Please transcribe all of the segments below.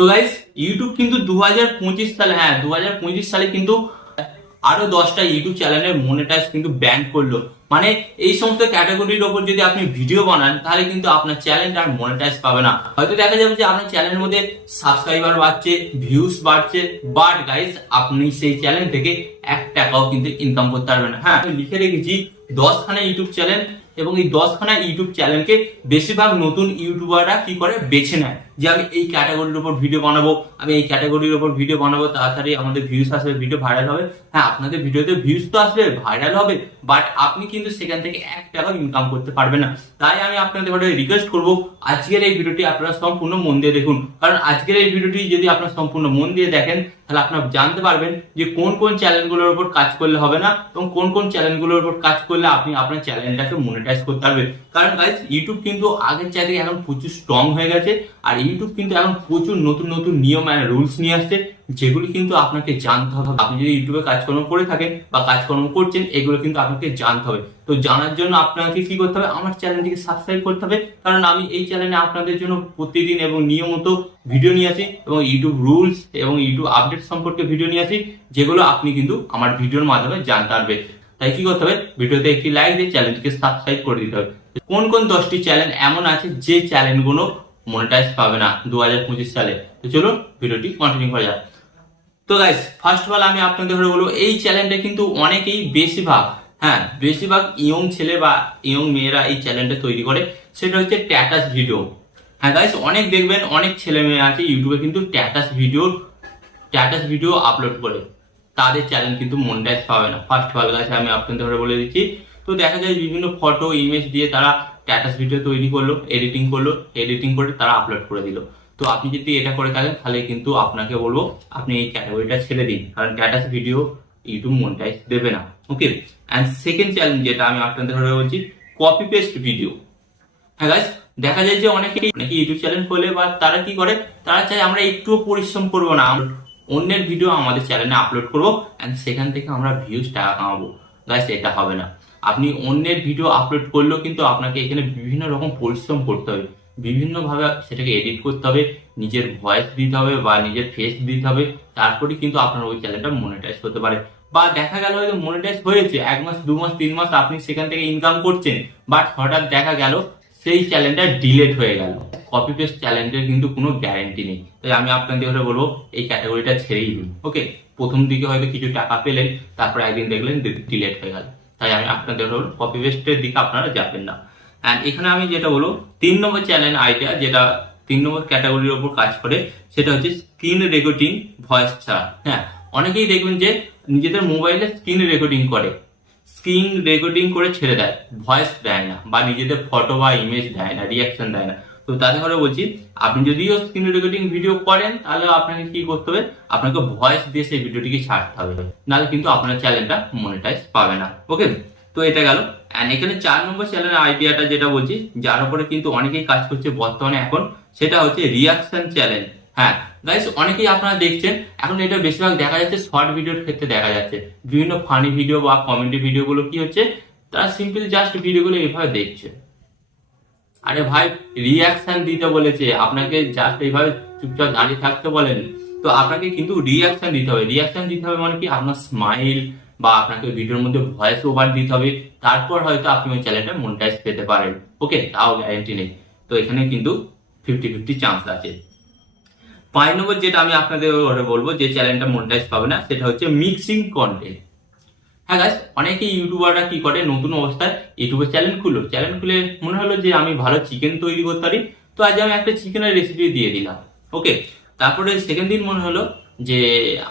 তো guys YouTube কিন্তু 2025 সালে 2025 সালে কিন্তু আরো 10টা ইউটিউব চ্যানেলের মনিটাইজ কিন্তু ব্যান করলো। মানে এই সমস্ত ক্যাটাগরির ওপর যদি আপনি ভিডিও বানান তাহলে কিন্তু আপনার চ্যানেলটা আর মনিটাইজ পাবে না। হয়তো দেখা যাবে যে আপনার চ্যানেলের মধ্যে সাবস্ক্রাইবার বাড়ছে, ভিউজ বাড়ছে, বাট গাইস আপনি সেই চ্যানেল থেকে 1 টাকাও কিন্তু ইনকাম করতে পারবেন না। হ্যাঁ, আমি লিখে রেখেছি 10খানা ইউটিউব চ্যানেল, এবং এই 10খানা ইউটিউব চ্যানেলকে বেশিরভাগ নতুন ইউটিউবাররা কি করে বেছে নেয় যে আমি এই ক্যাটাগরির উপর ভিডিও বানাবো, আমি এই ক্যাটাগরির উপর ভিডিও বানাবো, তাড়াতাড়ি আমাদের ভিউজ আসবে, ভিডিও ভাইরাল হবে। হ্যাঁ, আপনাদের ভিডিওতে ভিউজ তো আসবে, ভাইরাল হবে, বাট আপনি কিন্তু সেখান থেকে 1 টাকাও ইনকাম করতে পারবেন না। তাই আমি আপনাদের রিকোয়েস্ট করবো আজকের এই ভিডিওটি আপনারা সম্পূর্ণ মন দিয়ে দেখুন, কারণ আজকের এই ভিডিওটি যদি আপনারা সম্পূর্ণ মন দিয়ে দেখেন তাহলে আপনারা জানতে পারবেন যে কোন কোন চ্যানেলগুলোর উপর কাজ করলে হবে না এবং কোন কোন চ্যানেলগুলোর উপর কাজ করলে আপনি আপনার চ্যানেলটাকে মনিটাইজ করতে পারবেন। কারণ গাইস ইউটিউব কিন্তু আগের চাইতে এখন প্রচুর স্ট্রং হয়ে গেছে, আর ইউটিউব কিন্তু এখন প্রচুর নতুন নতুন নিয়ম আর রুলস নিয়ে আসছে, যেগুলি কিন্তু আপনাকে জানতে হবে। আপনি যদি ইউটিউবে কাজকর্ম করে থাকেন বা কাজকর্ম করছেন, এগুলো কিন্তু আপনাকে জানতে হবে। তো জানার জন্য আপনাকে কি করতে হবে, আমার চ্যানেলটিকে সাবস্ক্রাইব করতে হবে, কারণ আমি এই চ্যানেলে আপনাদের জন্য প্রতিদিন এবং নিয়মিত ভিডিও নিয়ে আসি এবং ইউটিউব রুলস এবং ইউটিউব আপডেট সম্পর্কে ভিডিও নিয়ে আসি, যেগুলো আপনি কিন্তু আমার ভিডিওর মাধ্যমে জানতে পারবেন। তাই কি করতে হবে, ভিডিওতে একটি লাইক দিয়ে চ্যানেলটিকে সাবস্ক্রাইব করে দিতে হবে। কোন কোন 10টি চ্যানেল এমন আছে যে চ্যানেলগুলো মনিটাইজ পাবে না 2025 সালে। তো চলুন ভিডিওটি কন্টিনিউ করা যাক। তো গাইস ফার্স্ট অফ অল আমি আপনাদের বলবো এই চ্যানেলটা কিন্তু অনেকেই বেশিরভাগ ইয়ং ছেলে বা ইয়ং মেয়েরা এই চ্যানেলটা তৈরি করে, সেটা হচ্ছে স্ট্যাটাস ভিডিও। হ্যাঁ গাইস, অনেক দেখবেন অনেক ছেলে মেয়ে আছে ইউটিউবে কিন্তু স্ট্যাটাস ভিডিও আপলোড করে, তাদের চ্যানেল কিন্তু মনিটাইজ পাবে না। ফার্স্ট অফ অল গাইস আমি আপনাদের বলে দিচ্ছি। তো দেখা যায় বিভিন্ন ফটো ইমেজ দিয়ে তারা স্ট্যাটাস ভিডিও তৈরি করলো, এডিটিং করে তারা আপলোড করে দিল। তো আপনি যদি এটা করে থাকেন তাহলে কিন্তু আপনাকে বলবো আপনি এই ক্যাটাগরিটা ছেড়ে দিন, কারণ স্ট্যাটাস ভিডিও ইউটিউব মনিটাইজ দেবে না। ওকে, এন্ড সেকেন্ড চ্যালেঞ্জ যেটা আমি আপনাদের বলছি, কপি পেস্ট ভিডিও। হ্যাঁ গাইস, দেখা যায় যে অনেকে ইউটিউব চ্যানেল খোলে বা তারা কি করে, তারা চায় আমরা একটুও পরিশ্রম করবো না, অন্যের ভিডিও আমাদের চ্যানেলে আপলোড করবো এন্ড সেখান থেকে আমরা ভিউজ টাকা কামাবো। গাইস এটা হবে না। আপনি অন্যের ভিডিও আপলোড করলেও কিন্তু আপনাকে এখানে বিভিন্ন রকম পরিশ্রম করতে হবে, বিভিন্ন ভাবে সেটাকে এডিট করতে হবে, নিজের ভয়েস দিতে হবে বা নিজের ফেস দিতে হবে, তারপরে কিন্তু আপনার ওই চ্যানেলটা মনিটাইজ হতে পারে। বা দেখা গেল হয়তো মনিটাইজ হয়েছে 1 মাস 2 মাস 3 মাস আপনি সেখান থেকে ইনকাম করছেন, বাট হঠাৎ দেখা গেল সেই চ্যানেলটা ডিলেট হয়ে গেল। কপি পেস্ট চ্যানেলের কিন্তু কোনো গ্যারান্টি নেই। তাই আমি আপনাদের বলবো এই ক্যাটাগরিটা ছেড়েই দিন। ওকে, প্রথম দিকে হয়তো কিছু টাকা পেলেন, তারপর একদিন দেখলেন ডিলেট হয়ে গেল। তাই আমি আপনাদের বলবো কপি পেস্টের দিকে আপনারা যাবেন না। এন্ড এখানে আমি যেটা বলবো 3 নম্বর চ্যানেল আইডিয়া, যেটা 3 নম্বর ক্যাটাগরির উপর কাজ করে, সেটা হচ্ছে স্ক্রিন রেকর্ডিং ভয়েস ছাড়া। হ্যাঁ, অনেকেই দেখবেন যে নিজেদের মোবাইলে স্ক্রিন রেকর্ডিং করে ছেড়ে দেয়, ভয়েস দেয় না বা নিজেদের ফটো বা ইমেজ দেয় না, রিয়াকশন দেয় না। তো তাদের ঘরে বলছি আপনি যদিও স্ক্রিন রেকর্ডিং ভিডিও করেন তাহলে আপনাকে কি করতে হবে, আপনাকে ভয়েস দিয়ে সেই ভিডিওটিকে ছাড়তে হবে, নাহলে কিন্তু আপনার চ্যানেলটা মনিটাইজ পাবে না। ওকে, তো এটা গেল। এন্ড এখানে 4 নম্বর চ্যানেলের আইডিয়াটা যেটা বলছি, যার উপরে কিন্তু অনেকেই কাজ করছে বর্তমানে এখন, সেটা হচ্ছে রিয়াকশন চ্যানেল। হ্যাঁ গাইস, অনেকেই আপনারা দেখছেন এখন এটা বেশিরভাগ দেখা যাচ্ছে শর্ট ভিডিওর ক্ষেত্রে দেখা যাচ্ছে, বিভিন্ন ফানি ভিডিও বা কমেডি ভিডিওগুলো কি হচ্ছে, তারা সিম্পল জাস্ট ভিডিওগুলো এইভাবে দেখছে। আরে ভাই, রিয়াকশন দিতে বলেছে আপনাকে, জাস্ট এইভাবে চুপচাপ দাঁড়িয়ে থাকতে বলেন। তো আপনাকে কিন্তু রিয়াকশন দিতে হবে মানে কি, আপনার স্মাইল বা আপনাকে ভিডিওর মধ্যে ভয়েস ওভার দিতে হবে, তারপর হয়তো আপনি ওই চ্যানেলটা মনিটাইজ পেতে পারেন। ওকে, তাও গ্যারান্টি নেই। তো এখানে কিন্তু 50-50 চান্স আছে। 5 নম্বর যেটা আমি আপনাদের বলবো যে চ্যানেলটা মনিটাইজ পাবে না, সেটা হচ্ছে মিক্সিং কন্টেন্ট। হ্যাঁ গাইস, অনেকে ইউটিউবাররা কি করে, নতুন অবস্থায় ইউটিউবে চ্যানেল খুলে মনে হলো যে আমি ভালো চিকেন তৈরি করতে পারি, তো আজ আমি একটা চিকেনের রেসিপি দিয়ে দিলাম। ওকে, তারপরে সেকেন্ড দিন মনে হলো যে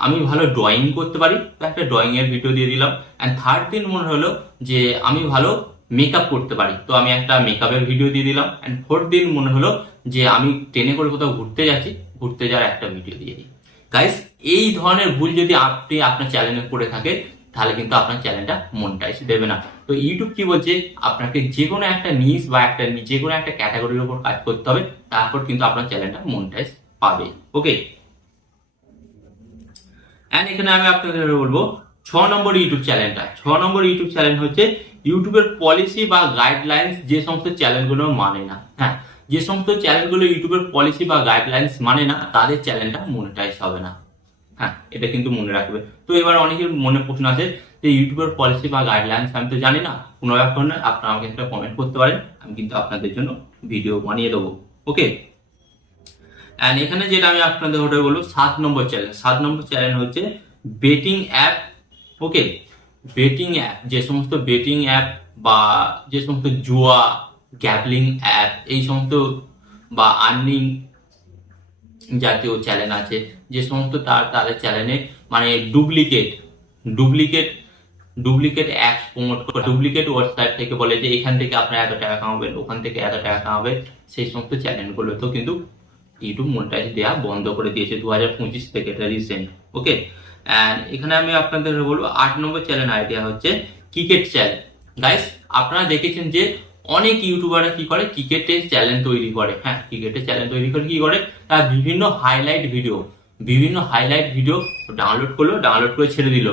আমি ভালো ড্রয়িং করতে পারি, তো একটা ড্রয়িং এর ভিডিও দিয়ে দিলাম। এন্ড থার্ড দিন মনে হলো যে আমি ভালো মেকআপ করতে পারি, তো আমি একটা মেকআপের ভিডিও দিয়ে দিলাম। এন্ড ফোর্থ দিন মনে হলো যে আমি ট্রেনে করে কোথাও ঘুরতে যাওয়ার একটা ভিডিও দিয়ে দিই। গাইস, এই ধরনের ভুল যদি আপনি আপনার চ্যানেলে করে থাকে তাহলে কিন্তু আপনার চ্যানেলটা মনিটাইজ দেবে না। তো ইউটিউব কি বলছে, আপনাকে যে কোনো একটা নিশ বা যে কোনো একটা ক্যাটাগরির উপর কাজ করতে হবে, তারপর কিন্তু আপনার চ্যানেলটা মনিটাইজ পাবে। ওকে, এন্ড এখানে আমি আপনাদের বলবো 6 নম্বর ইউটিউব চ্যানেল হচ্ছে ইউটিউবের পলিসি বা গাইডলাইন্স যে সমস্ত চ্যানেলগুলো মানে না। হ্যাঁ যে সমস্ত চ্যানেলগুলো ইউটিউবের পলিসি বা গাইডলাইন্স মানে না, তাদের চ্যানেলটা মনিটাইজ হবে না। হ্যাঁ, এটা কিন্তু মনে রাখবে। তো এবার অনেকের মনে প্রশ্ন আছে যে ইউটিউবের পলিসি বা গাইডলাইন্স আমি তো জানি না, কোনো ব্যাপার না, আপনারা আমাকে একটা কমেন্ট করতে পারেন, আমি কিন্তু আপনাদের জন্য ভিডিও বানিয়ে দেবো। ওকে, অ্যান্ড এখানে যেটা আমি আপনাদের ওটা বলবো 7 নম্বর চ্যালেঞ্জ। 7 নম্বর চ্যালেঞ্জ হচ্ছে বেটিং অ্যাপ। ওকে, বেটিং অ্যাপ, যে সমস্ত বেটিং অ্যাপ বা যে সমস্ত জুয়া গ্যাবলিং অ্যাপ, এই সমস্ত বা আর্নিং জাতীয় চ্যানেল আছে, যে সমস্ত তাদের চ্যানেলে মানে ডুপ্লিকেট অ্যাপস প্রমোট করে, ডুপ্লিকেট ওয়েবসাইট থেকে বলে যে এখান থেকে আপনার এত টাকা কামাবেন, ওখান থেকে এত টাকা কামাবেন, সেই সমস্ত চ্যানেলগুলো তো কিন্তু ইউটিউব মনিটাইজ দেওয়া বন্ধ করে দিয়েছে 2025 থেকে, এটা রিসেন্ট। ওকে, অ্যান্ড এখানে আমি আপনাদের বলবো 8 নম্বর চ্যানেল আইডিয়া হচ্ছে ক্রিকেট চ্যানেল। গাইস, আপনারা দেখেছেন যে অনেক ইউটিউবাররা কি করে, ক্রিকেটের চ্যানেল তৈরি করে। হ্যাঁ, ক্রিকেটের চ্যানেল তৈরি করে কি করে, তার বিভিন্ন হাইলাইট ভিডিও ডাউনলোড করলো, ডাউনলোড করে ছেড়ে দিল,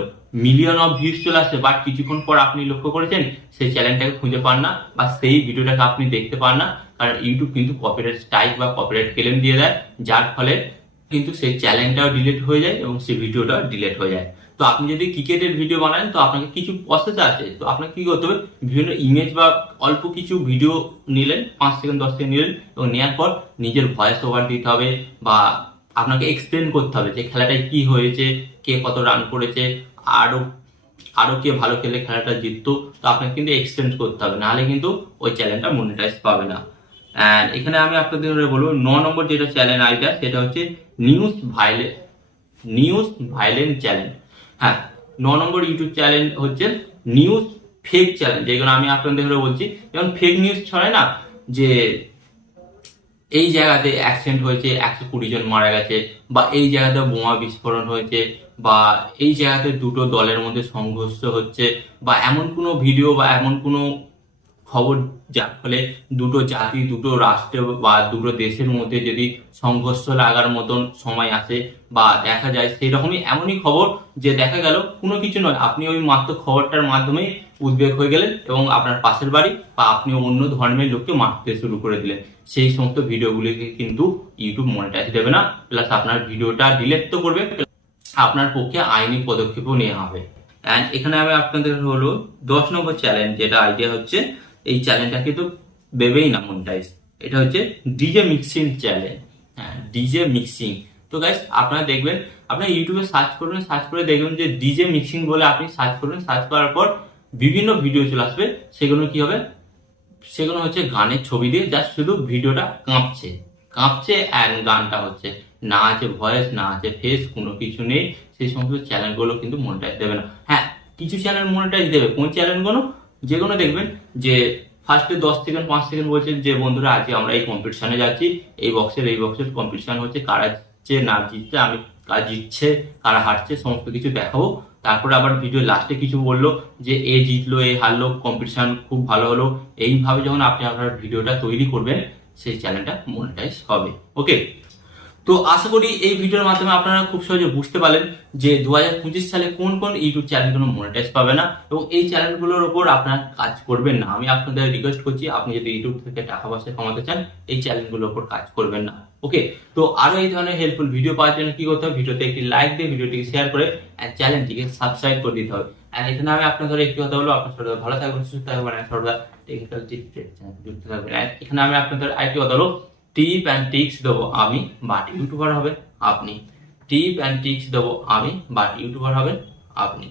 মিলিয়ন অফ ভিউজ চলে আসে, বাট কিছুক্ষণ পর আপনি লক্ষ্য করেছেন সেই চ্যানেলটাকে খুঁজে পান না বা সেই ভিডিওটাকে আপনি দেখতে পান না, কারণ ইউটিউব কিন্তু কপিরাইট স্ট্রাইক বা কপিরাইট ক্লেম দিয়ে দেয়, যার ফলে কিন্তু সেই চ্যানেলটাও ডিলিট হয়ে যায় এবং সেই ভিডিওটাও ডিলিট হয়ে যায়। তো আপনি যদি ক্রিকেটের ভিডিও বানান, তো আপনাকে কিছু প্রসেস আছে, তো আপনাকে কি করতে হবে, বিভিন্ন ইমেজ বা অল্প কিছু ভিডিও নিলেন, 5 সেকেন্ড 10 সেকেন্ড নিলেন, এবং নেওয়ার পর নিজের ভয়েস ওভার দিতে হবে বা আপনাকে এক্সপ্লেন করতে হবে যে খেলাটায় কি হয়েছে, কে কত রান করেছে, আরো কে ভালো খেলে খেলাটা জিততো, তো আপনাকে কিন্তু এক্সপ্লেন করতে হবে, নাহলে কিন্তু ওই চ্যানেলটা মনিটাইজ পাবে না। অ্যান্ড এখানে আমি আপনাদের বলবো 9 নম্বর যেটা চ্যানেল আইডিয়া, সেটা হচ্ছে নিউজ ভাইলেন্ট চ্যানেল। হ্যাঁ, 9 নম্বর ইউটিউব চ্যানেল হচ্ছে নিউজ ফেক চ্যানেল, যেগুলো আমি আপনাদের বলছি, যেমন ফেক নিউজ ছড়ায় না, যে এই জায়গাতে অ্যাক্সিডেন্ট হয়েছে, 120 জন মারা গেছে, বা এই জায়গাতে বোমা বিস্ফোরণ হয়েছে, বা এই জায়গাতে দুটো দলের মধ্যে সংঘর্ষ হচ্ছে, বা এমন কোনো ভিডিও বা এমন কোনো খবর যার ফলে দুটো জাতি, দুটো রাষ্ট্র বা দুটো দেশের মধ্যে যদি সংঘর্ষ লাগার মতন সময় আসে বা দেখা যায়, সেই রকমই এমনই খবর যে দেখা গেল কোনো কিছু নয়, আপনি ওই মাত্র খবরটার মাধ্যমে উদ্বেগ হয়ে গেলেন এবং আপনার পাশের বাড়ি বা আপনি অন্য ধর্মের লোককে মারতে শুরু করে দিলেন, সেই সমস্ত ভিডিওগুলিকে কিন্তু ইউটিউব মনিটাইজ দেবে না, প্লাস আপনার ভিডিওটা ডিলিট তো করবে, আপনার পক্ষে আইনি পদক্ষেপও নেওয়া হবে। অ্যান্ড এখানে আমি আপনাদের হলো 10 নম্বর চ্যালেঞ্জ, যেটা আইডিয়া হচ্ছে এই চ্যানেলটা কিন্তু দেবেই না মনিটাইজ, এটা হচ্ছে ডিজে মিক্সিং চ্যানেল। হ্যাঁ, ডিজে মিক্সিং। তো গাইস, আপনারা দেখবেন, আপনারা ইউটিউবে সার্চ করবেন, সার্চ করে দেখবেন যে ডিজে মিক্সিং বলে আপনি সার্চ করবেন, সার্চ করার পর বিভিন্ন ভিডিও চলে আসবে, সেগুলো কি হবে, সেগুলো হচ্ছে গানের ছবি দিয়ে জাস্ট শুধু ভিডিওটা কাঁপছে অ্যান্ড গানটা হচ্ছে, না আছে ভয়েস, না আছে ফেস, কোনো কিছু নেই, সেই সমস্ত চ্যানেলগুলো কিন্তু মনিটাইজ দেবে না। হ্যাঁ, কিছু চ্যানেল মনিটাইজ দেবে, কোন চ্যানেলগুলো, যেগুলো দেখবেন যে ফার্স্টে 10 সেকেন্ড 5 সেকেন্ড বলছে যে বন্ধুরা আজকে আমরা এই কম্পিটিশনে যাচ্ছি, এই বক্সের কম্পিটিশন হচ্ছে, কারা জিতছে না জিতছে, আমি কারা জিতছে কারা হারছে সমস্ত কিছু দেখাবো, তারপরে আবার ভিডিও লাস্টে কিছু বললো যে এ জিতলো এ হারলো, কম্পিটিশন খুব ভালো হলো, এইভাবে যখন আপনি আপনার ভিডিওটা তৈরি করবেন, সেই চ্যানেলটা মনিটাইজ হবে। ওকে, তো আশা করি এই ভিডিওর মাধ্যমে আপনারা খুব সহজে বুঝতে পারলেন যে 2025 সালে কোন কোন ইউটিউব চ্যানেলগুলো মনিটাইজ পাবে না এবং এই চ্যানেলগুলোর উপর আপনারা কাজ করবেন না। আমি আপনাদের রিকোয়েস্ট করছি, আপনি যদি ইউটিউব থেকে টাকা পয়সা কামাতে চান, এই চ্যানেলগুলোর উপর কাজ করবেন না। ওকে, তো আরো এই ধরনের হেল্পফুল ভিডিও পাওয়ার জন্য কি করতে হবে, ভিডিওতে একটি লাইক দিয়ে ভিডিওটিকে শেয়ার করে চ্যানেলটিকে সাবস্ক্রাইব করে দিতে হবে। আর এখানে আমি আপনাদের একটি কথা বলবো, আপনার সর্বদা ভালো থাকবেন, সুস্থ থাকবেন, সর্বদা টেকনিক্যাল টিপস যুক্ত থাকবেন। এখানে আমি আপনাদের আরেকটি কথা বলবো, টিপ অ্যান্ড ট্রিক্স দেবো আমি, বাট ইউটিউবার হবে আপনি। টিপ অ্যান্ড ট্রিক্স দেবো আমি, বাট ইউটিউবার হবেন আপনি।